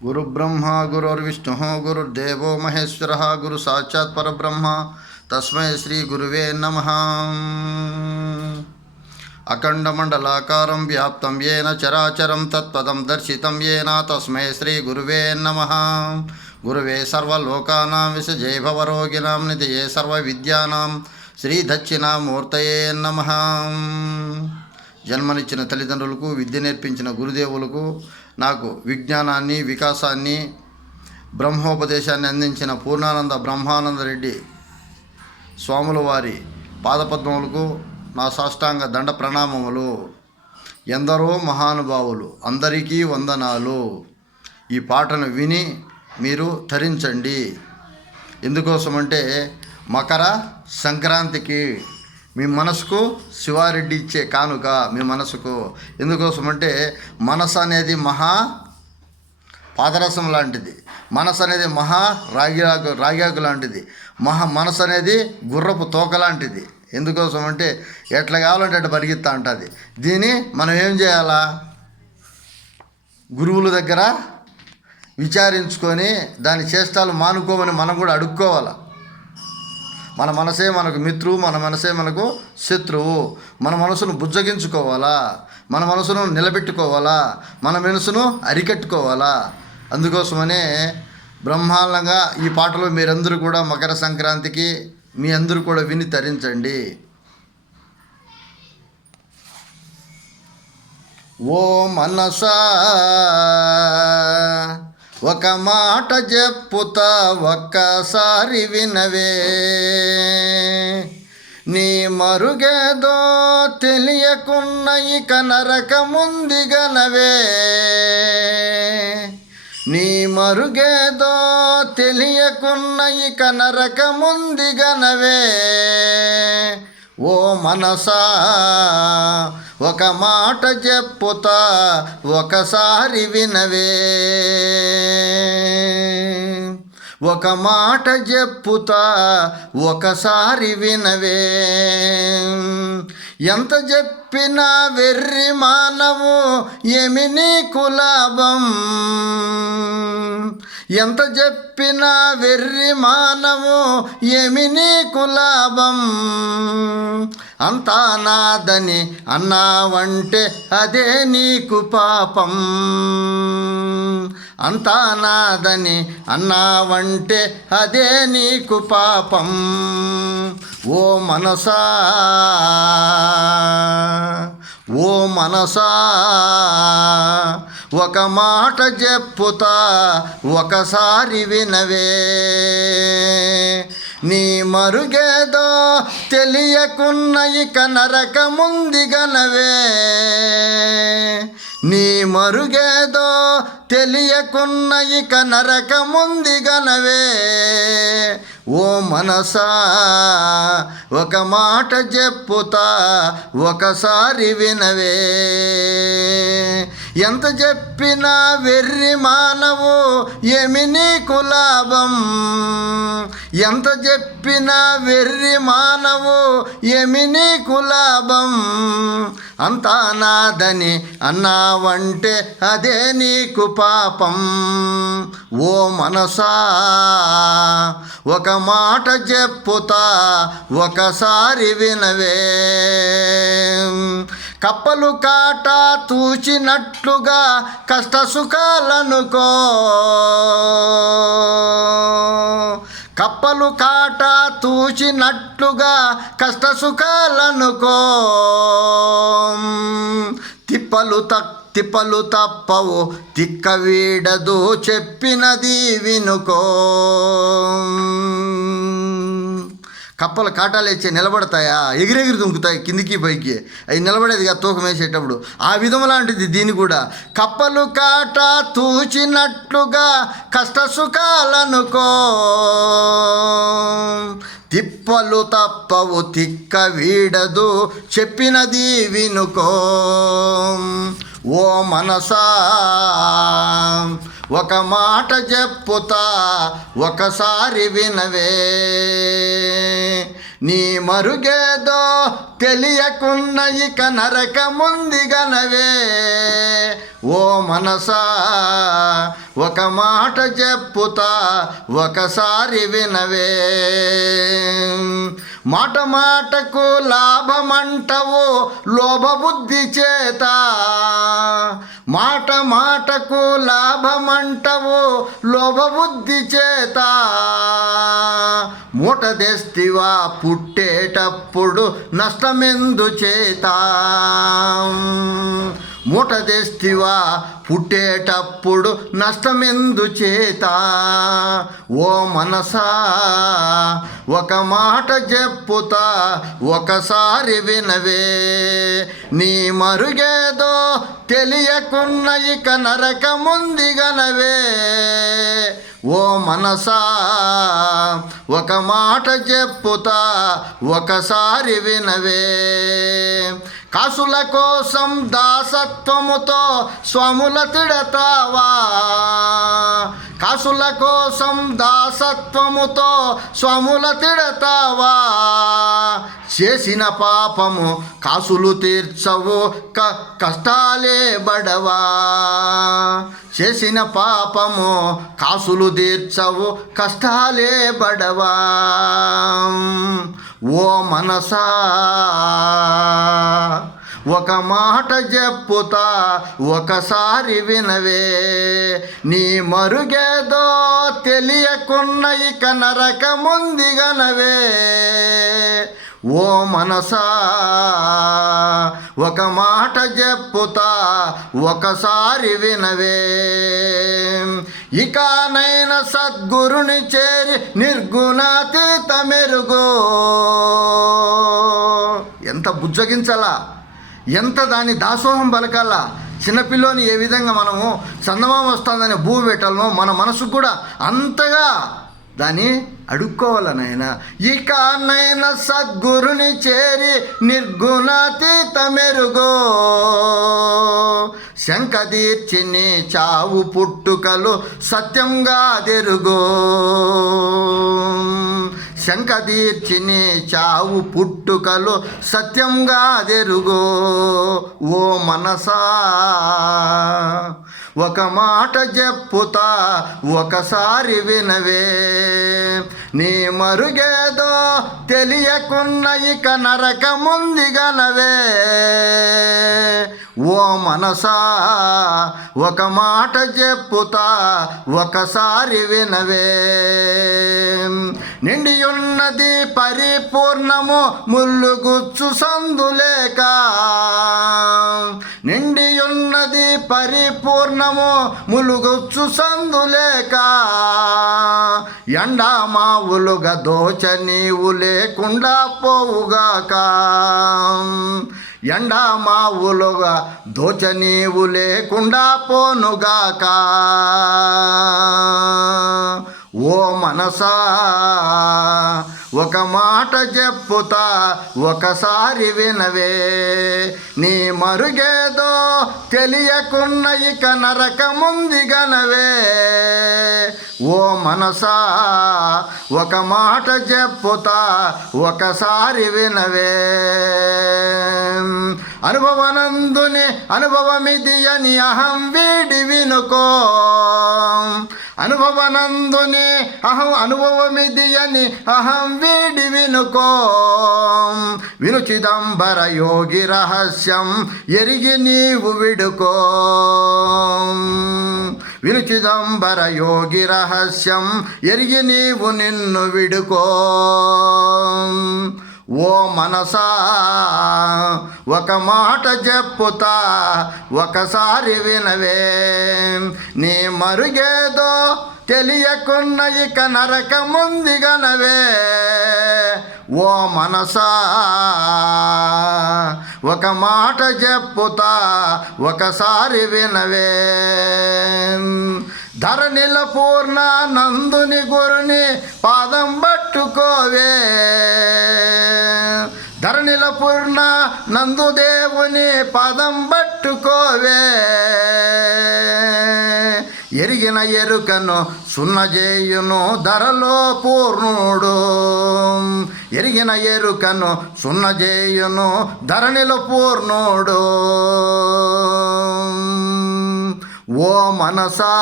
గురుబ్రహ్మ గురుర్విష్ణు గురుర్దేవో మహేశ్వర గురు సాక్షాత్ పరబ్రహ్మ తస్మై శ్రీ గురువే నమ అఖండమండలాకారం వ్యాప్తం ఏన చరాచరం తత్పదం దర్శితం ఏన తస్మై శ్రీ గురువే నమ గురువే సర్వలోకానాం విసజే భవరోగిణాం నిధయే సర్వవిద్యానాం శ్రీ దక్షిణామూర్తయే నమ జన్మనిచ్చిన తల్లిదండ్రులకు విద్య నేర్పించిన గురుదేవులకు నాకు విజ్ఞానాన్ని వికాసాన్ని బ్రహ్మోపదేశాన్ని అందించిన పూర్ణానంద బ్రహ్మానంద రెడ్డి స్వాముల వారి పాదపద్మములకు నా సాష్టాంగ దండ ప్రణామములు. ఎందరో మహానుభావులు అందరికీ వందనాలు. ఈ పాటను విని మీరు తరించండి. ఎందుకోసమంటే మకర సంక్రాంతికి మీ మనసుకు శివారెడ్డి ఇచ్చే కానుక మీ మనసుకు. ఎందుకోసమంటే మనసు అనేది మహా పాదరసం లాంటిది. మనసు అనేది మహా రాగిరాకు రాగాకు లాంటిది. మహా మనసు అనేది గుర్రపు తోక లాంటిది. ఎందుకోసం అంటే ఎట్లా కావాలంటే అట్లా పరిగెత్తా ఉంటుంది దీన్ని మనం ఏం చేయాలా? గురువుల దగ్గర విచారించుకొని దాని చేష్టాలు మానుకోమని మనం కూడా అడుక్కోవాలి? మన మనసే మనకు మిత్రువు మన మనసే మనకు శత్రువు. మన మనసును బుజ్జగించుకోవాలా? మన మనసును నిలబెట్టుకోవాలా? మన మనసును అరికట్టుకోవాలా? అందుకోసమనే బ్రహ్మాండంగా ఈ పాటలు మీరందరూ కూడా మకర సంక్రాంతికి మీ అందరూ కూడా విని తరించండి. ఓ మనసా ఒక మాట చెప్పుతా ఒక్కసారి వినవే. నీ మరుగేదో తెలియకున్న ఇక నరకముంది గనవే నీ మరుగేదో తెలియకున్న ఇక నరకముంది గనవే ఓ మనసా ఒక మాట చెప్పుతా ఒకసారి వినవే. ఒక మాట చెప్పుతా ఒకసారి వినవే. ఎంత చెప్పినా వెర్రి మానవు ఏమి నీకు లాభం? ఎంత చెప్పినా వెర్రి మానము ఏమి నీకు లాభం? అంతా నాదని అన్నావంటే అదే నీకు పాపం. అంతా నాదని అన్నావంటే అదే నీకు పాపం. ఓ మనసా ఓ మనసా ఒక మాట చెప్పుతా ఒకసారి వినవే. నీ మరుగేదో తెలియకున్న ఇక నరకముంది గనవే. నీ మరుగేదో తెలియకున్న ఇక నరకముంది గనవే. ఓ మనసా ఒక మాట చెప్పుతా ఒకసారి వినవే. ఎంత చెప్పినా వెర్రి మానవు ఏమి నీకు లాభం? ఎంత చెప్పినా వెర్రి మానవు ఏమి నీకు లాభం? అంతా నాదని అన్నావంటే అదే నీకు పాపం. ఓ మనసా ఒక మాట చెప్పుతా ఒకసారి వినవే. కప్పలు కాట తూచినట్లుగా కష్ట సుఖాలనుకో కప్పలు కాట తూచినట్లుగా కష్ట సుఖాలనుకో తిప్పలు తక్ తిప్పలు తప్పవు తిక్క వీడదు చెప్పినది వినుకో. కప్పలు కాటాలు ఇచ్చే నిలబడతాయా? ఎగిరెగిరి దుంకుతాయి కిందికి పైకి. అవి నిలబడేది కదా తూకం వేసేటప్పుడు. ఆ విధం లాంటిది దీని కూడా. కప్పలు కాట తూచినట్లుగా కష్ట సుఖాలనుకో తిప్పలు తప్పవు తిక్క వీడదు చెప్పినది వినుకో. ఓ మనసా ఒక మాట చెప్పుతా ఒకసారి వినవే. నీ మరుగేదో తెలియకున్న ఇక నరకముంది గనవే. ఓ మనసా ఒక మాట చెప్పుతా ఒకసారి వినవే. మాట మాటకు లాభమంటవు లోభబుద్ధి చేత. మాట మాటకు లాభమంటవు లోభబుద్ధి చేత. మూట తెస్తివా పుట్టేటప్పుడు నష్టమెందు చేత. మూట తెస్తివా పుట్టేటప్పుడు నష్టమెందు చేత. ఓ మనసా ఒక మాట చెప్పుతా ఒకసారి వినవే. నీ మరుగేదో తెలియకున్న ఇక నరకముంది గనవే. ఓ మనసా ఒక మాట చెప్పుతా ఒకసారి వినవే. కాసుల కోసం దాసత్వముతో స్వాముల తిడతావా? కాసుల కోసం దాసత్వముతో స్వాముల తిడతావా? చేసిన పాపము కాసులు తీర్చవు క కష్టాలే బడవా? చేసిన పాపము కాసులు తీర్చవు కష్టాలే బడవా? ఓ మనసా ఒక మాట చెప్పుతా ఒకసారి వినవే. నీ మరుగేదో తెలియకున్న ఇక నరకముంది గనవే. ఓ మనసా ఒక మాట చెప్పుతా ఒకసారి వినవే. ఇకనైన సద్గురుని చేరి నిర్గుణాతీత మెరుగు. ఎంత బుజ్జగించాలా? ఎంత దాని దాసోహం పలకాలా? చిన్నపిల్లోని ఏ విధంగా మనము చందమామ వస్తుందనే భూ పెట్టాలనో మన మనసుకు కూడా అంతగా దాన్ని అడుక్కోవాలి నాయన ఇక నైన సద్గురుని చేరి నిర్గుణాతీత మెరుగో శంఖదీర్చిని చావు పుట్టుకలు సత్యంగా తెరుగో శంఖదీర్చిని చావు పుట్టుకలు సత్యంగా తెరుగో ఓ మనసా. ఒక మాట చెప్పుతా ఒకసారి వినవే. నీ మరుగేదో తెలియకున్న ఇక నరకముంది గనవే. ఓ మనసా ఒక మాట చెప్పుతా ఒకసారి వినవే. నిండి ఉన్నది పరిపూర్ణము ముల్లుగుచ్చు సందులేక నిండి ఉన్నది పరిపూర్ణము ములుగుచ్చు సందులేక ఎండా మావులుగా దోచ నీవు లేకుండా పోవుగాక. ఎండా మావులుగా దోచ నీవు లేకుండా పోనుగాక. ఓ మనసా ఒక మాట చెప్పుతా ఒకసారి వినవే. నీ మరుగేదో తెలియకున్న ఇక నరకముంది గనవే. ఓ మనసా ఒక మాట చెప్పుతా ఒకసారి వినవే. అనుభవనందుని అనుభవమిది అని అహం వీడి వినుకో. అనుభవనందుని అహం అనుభవమిది అని అహం వీడి వినుకో. విను చిదంబర యోగి రహస్యం ఎరిగి నీవు విడుకో. విను చిదంబర యోగి రహస్యం ఎరిగి నీవు నిన్ను విడుకో. ఓ మనసా ఒక మాట చెప్పుతా ఒకసారి వినవే. నీ మరుగేదో తెలియకున్న ఇక నరకముంది గనవే. ఓ మనసా ఒక మాట చెప్పుతా ఒకసారి వినవే. ధరణిల పూర్ణ నందుని గురుని పాదం పట్టుకోవే. ధరణిల పూర్ణ నందుదేవుని పదం పట్టుకోవే. ఎరిగిన ఎరుకను సున్నజేయును ధరలో పూర్ణుడు. ఎరిగిన ఎరుకను సున్నజేయును ధరణిలో పూర్ణుడు. ఓ మనసా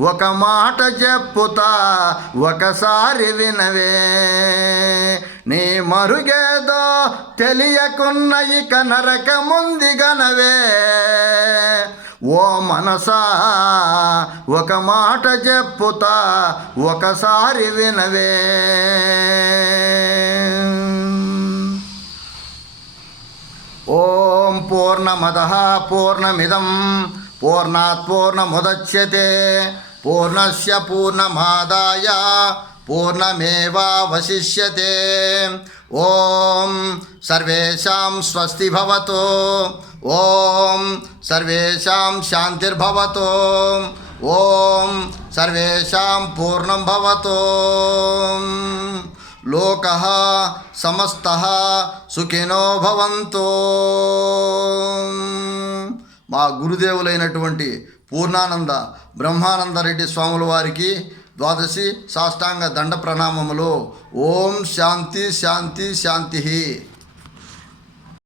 ఒక మాట చెప్పుతా ఒకసారి వినవే. నీ మరుగేదో తెలియకున్న ఇక నరకముంది గనవే. ఓ మనసా ఒక మాట చెప్పుతా ఒకసారి వినవే. ओम पूर्णमद पूर्णमिदम पूर्णात् पूर्णमुदच्यते पूर्णस्य पूर्णमादाय पूर्णमेवावशिष्यते ॐ सर्वेषां स्वस्ति भवतु ॐ सर्वेषां शान्तिर्भवतु ओम सर्वेशां पूर्णं भवतु లోక సమస్త సుఖినో భవంతో మా గురుదేవులైనటువంటి పూర్ణానంద బ్రహ్మానందరెడ్డి స్వాముల వారికి ద్వాదశి సాష్టాంగ దండ ప్రణామములు ఓం శాంతి శాంతి శాంతి.